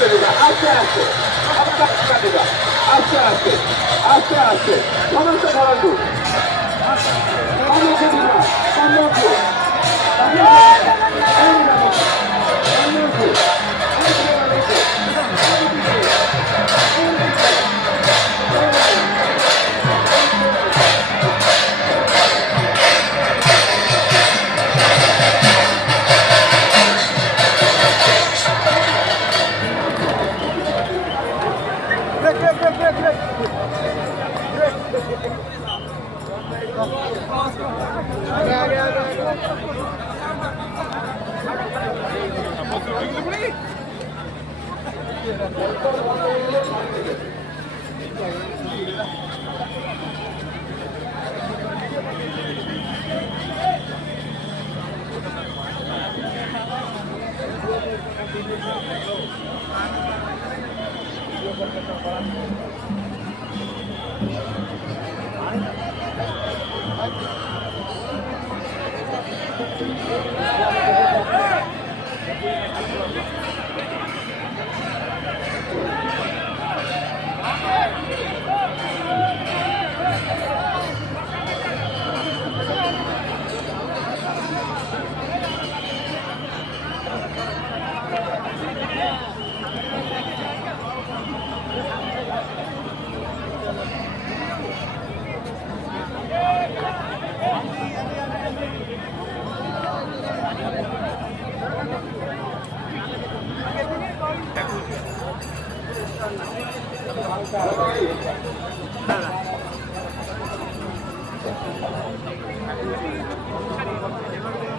আস্তে আস্তে আস্তে আস্তে আস্তে আস্তে সমস্ত খেলাধু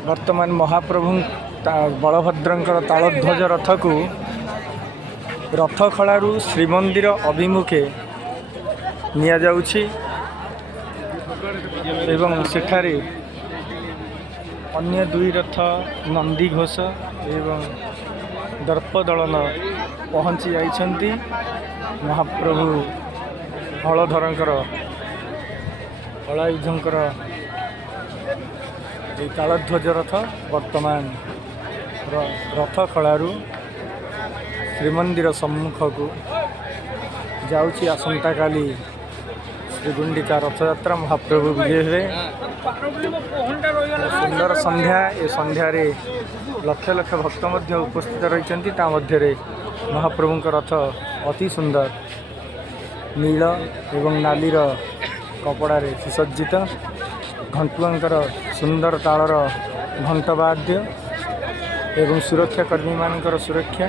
वर्तमान महाप्रभु बलभद्रंकर तालध्वज रथ को रथ खलारू श्रीमंदिर अभिमुखे निया जाउछि एवं सेठारे अन्य दुई रथ नंदी घोष एवं दर्पदलन पहुँची जाइछन्ति। महाप्रभु हलधरंकर हलायुधंकर तालध्वज रथ वर्तमान रथ खलारू श्रीमंदिर सम्मुख को जाउछि। आसंता काली श्रीगुंडिचा रथयात्रा महाप्रभु विजय हुए। सुंदर संध्या ए संध्यार लक्ष लक्ष भक्त मध्य उपस्थित रही। मध्य महाप्रभु रथ अति सुंदर नील एवं नालीर कपड़ारे सुसज्जित। घंटुआंकर सुंदर तालर घंटवाद्य एवं सुरक्षा कर्मी मानकर सुरक्षा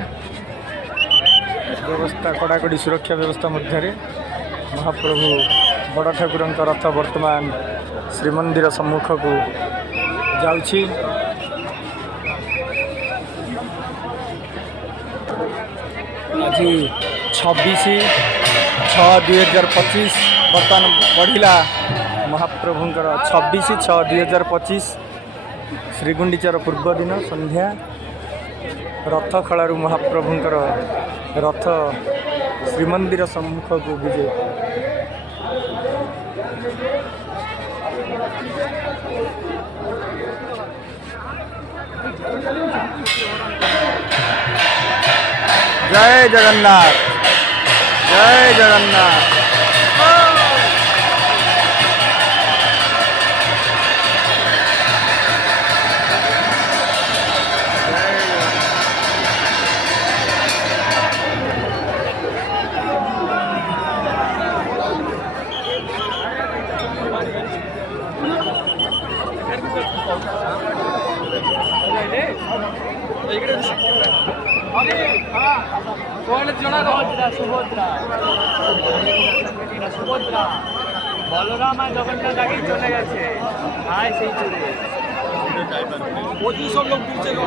व्यवस्था कड़ाकड़ी सुरक्षा व्यवस्था मध्य महाप्रभु बड़ ठाकुर रथ वर्तमान श्रीमंदिर सम्मुख को जाउछि। आज 26/6/2025 बर्तमान बढ़िला महाप्रभुंकर 26/6/2025 श्रीगुंडिचार पूर्व दिन संध्या रथ खलारू महाप्रभुंकर रथ श्रीमंदिर सम्मुख को विजय। जय जगन्नाथ, जय जगन्नाथ। सुभद्रा बलराम और जगन्नाथ आगे चले गए। हाँ सही चले सब लोग पीछे घर